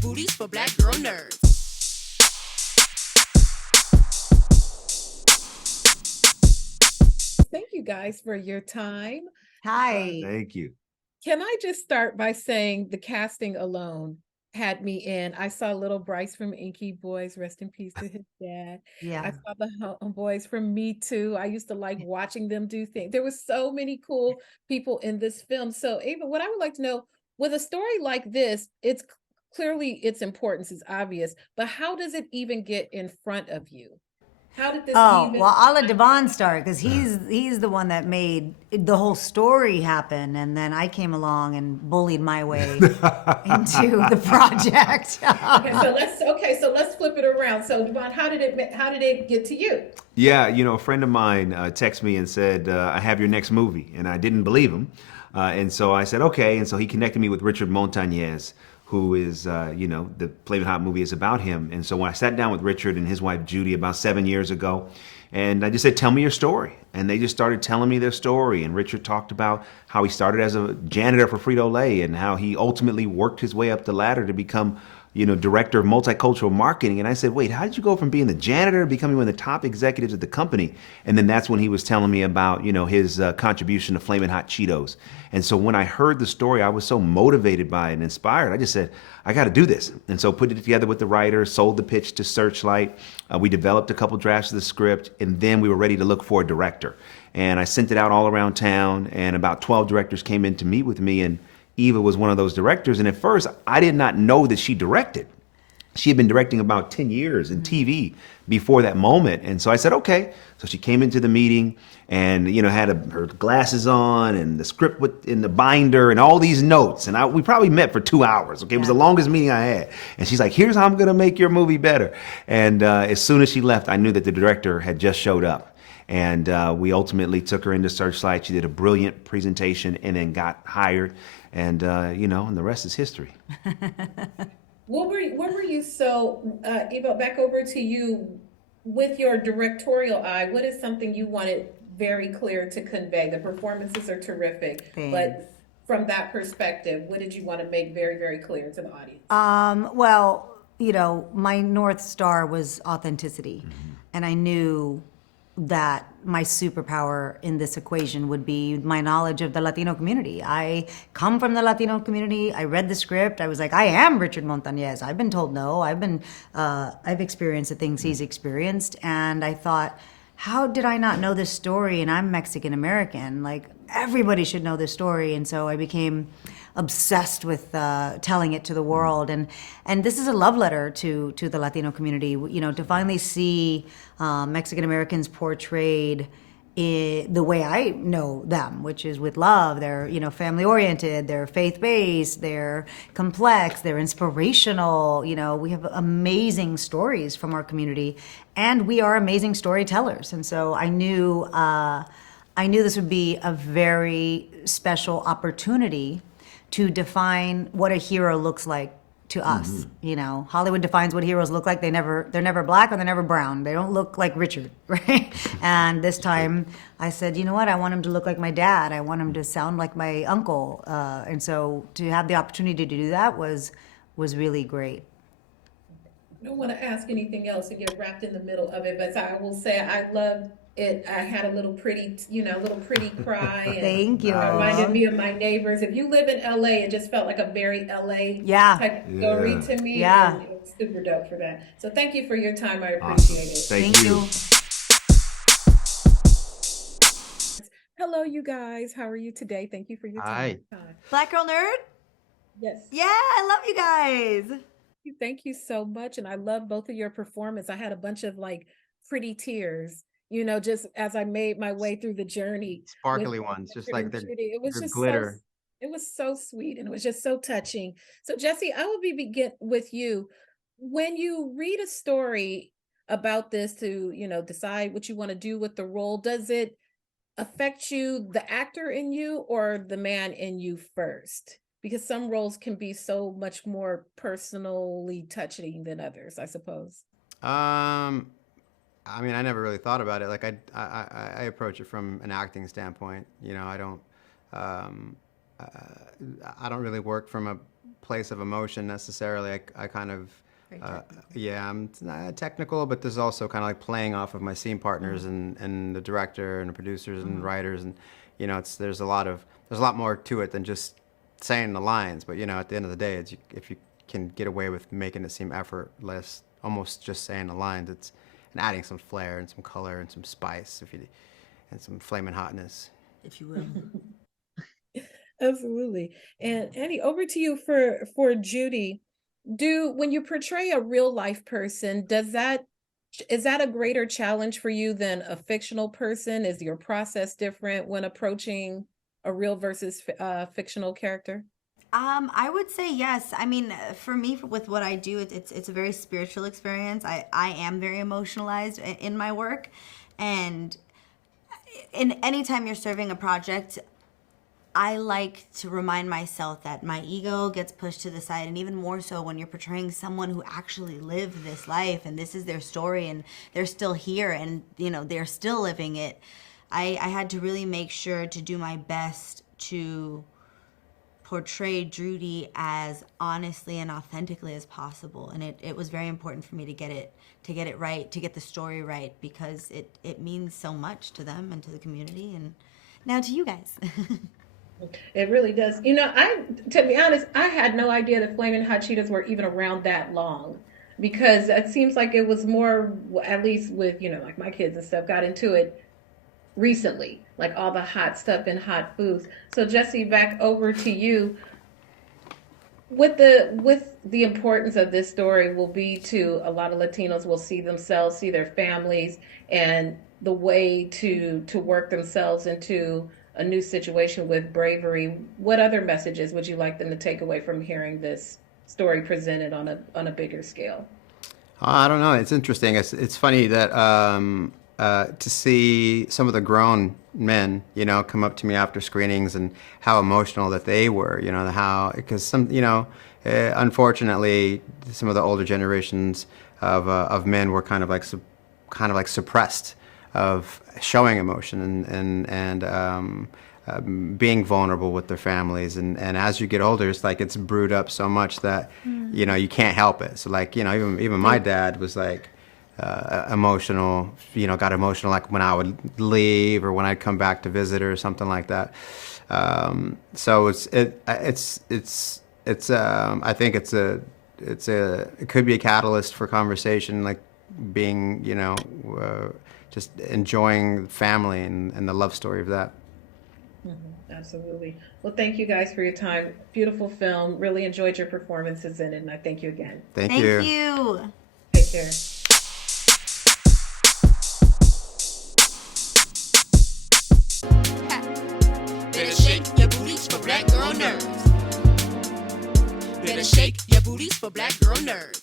booties for black girl nerds. Thank you guys for your time. Hi. Thank you. Can I just start by saying the casting alone had me in. I saw little Bryce from Inky Boys, rest in peace to his dad. Yeah. I saw the homeboys from Me Too. I used to like watching them do things. There were so many cool people in this film. So Ava, what I would like to know, with a story like this, it's clearly its importance is obvious, but how does it even get in front of you? How did this even... Well, I'll let DeVon start because he's the one that made the whole story happen, and then I came along and bullied my way into the project. So let's flip it around. So DeVon, how did it get to you? Yeah, a friend of mine texted me and said, I have your next movie. And I didn't believe him. And so I said, okay. And so he connected me with Richard Montañez, who is, the Flamin Hot movie is about him. And so when I sat down with Richard and his wife Judy about 7 years ago, and I just said, tell me your story. And they just started telling me their story. And Richard talked about how he started as a janitor for Frito Lay and how he ultimately worked his way up the ladder to become director of multicultural marketing. And I said, wait, how did you go from being the janitor to becoming one of the top executives of the company? And then that's when he was telling me about, his contribution to Flamin Hot Cheetos. And so when I heard the story, I was so motivated by it and inspired. I just said, I got to do this. And so put it together with the writer, sold the pitch to Searchlight. We developed a couple drafts of the script, and then we were ready to look for a director. And I sent it out all around town, and about 12 directors came in to meet with me, and Eva was one of those directors. And at first, I did not know that she directed. She had been directing about 10 years in TV before that moment. And so I said, okay. So she came into the meeting and, had her glasses on and the script in the binder and all these notes. And we probably met for 2 hours. Okay. It was the longest meeting I had. And she's like, here's how I'm going to make your movie better. And as soon as she left, I knew that the director had just showed up. And we ultimately took her into Searchlight. She did a brilliant presentation and then got hired. And, and the rest is history. What were you Eva, back over to you with your directorial eye. What is something you wanted very clear to convey? The performances are terrific, but from that perspective, what did you want to make very, very clear to the audience? Well, my North Star was authenticity. Mm-hmm. And I knew that my superpower in this equation would be my knowledge of the Latino community. I come from the Latino community. I read the script. I was like, I am Richard Montañez. I've been told no. I've experienced the things he's experienced. And I thought, how did I not know this story? And I'm Mexican American. Like, everybody should know this story. And so I became obsessed with telling it to the world, and this is a love letter to the Latino community. To finally see Mexican Americans portrayed the way I know them, which is with love. They're family oriented, they're faith based, they're complex, they're inspirational. We have amazing stories from our community, and we are amazing storytellers. And so I knew this would be a very special opportunity to define what a hero looks like to us. Mm-hmm. Hollywood defines what heroes look like. They're never black or they're never brown. They don't look like Richard, right? And this time I said, you know what? I want him to look like my dad. I want him to sound like my uncle. And so to have the opportunity to do that was really great. I don't want to ask anything else and get wrapped in the middle of it, but I will say I loved it. I had a little pretty cry. And Thank you. It reminded me of my neighbors. If you live in LA, it just felt like a very LA type of story to me. Yeah. And it was super dope for that. So thank you for your time. I appreciate it. Thank you. Hello, you guys. How are you today? Thank you for your time. Hi. Black Girl Nerd? Yes. Yeah, I love you guys. Thank you so much. And I love both of your performance. I had a bunch of pretty tears, just as I made my way through the journey. Sparkly ones, just like they're it was just glitter. It was so sweet and it was just so touching. So Jesse, I will begin with you. When you read a story about this to, decide what you want to do with the role, does it affect you, the actor in you, or the man in you first? Because some roles can be so much more personally touching than others, I suppose. I mean, I never really thought about it. Like I approach it from an acting standpoint. I don't really work from place of emotion necessarily. I kind of, Very technical. yeah, I'm not technical, but there's also kind of like playing off of my scene partners and the director and the producers and writers, and you know, there's a lot more to it than just saying the lines. But you know, at the end of the day, if you can get away with making it seem effortless, almost just saying the lines, and adding some flair and some color and some spice, and some flaming hotness, if you will. Absolutely. And Annie, over to you for Judy. When you portray a real life person, is that a greater challenge for you than a fictional person? Is your process different when approaching a real versus fictional character? I would say yes. I mean, for me, with what I do, it's a very spiritual experience. I am very emotionalized in my work, and in anytime you're serving a project, I like to remind myself that my ego gets pushed to the side, and even more so when you're portraying someone who actually lived this life and this is their story and they're still here and, you know, they're still living it. I had to really make sure to do my best to portray Judy as honestly and authentically as possible. And it was very important for me to get it right, to get the story right, because it means so much to them and to the community and now to you guys. It really does. You know, to be honest, I had no idea that Flamin' Hot Cheetos were even around that long, because it seems like it was more, at least with, you know, like my kids and stuff got into it recently, like all the hot stuff and hot foods. So Jesse, back over to you. With the importance of this story will be to a lot of Latinos will see themselves, see their families, and the way to work themselves into a new situation with bravery. What other messages would you like them to take away from hearing this story presented on a bigger scale? I don't know. It's interesting. It's funny that to see some of the grown men, you know, come up to me after screenings and how emotional that they were. You know, because some, you know, unfortunately, some of the older generations of men were kind of like suppressed of showing emotion and being vulnerable with their families, and as you get older, it's like it's brewed up so much that you know, you can't help it. So like, you know, even my dad was like emotional, you know, got emotional like when I would leave or when I'd come back to visit or something like that. So I think it could be a catalyst for conversation, like being, you know, just enjoying family and the love story of that. Absolutely. Well, thank you guys for your time. Beautiful film. Really enjoyed your performances in it, and I thank you again. Thank you. Thank you. Take care. Better shake your booties for black girl nerves. Better shake your booties for black girl nerves.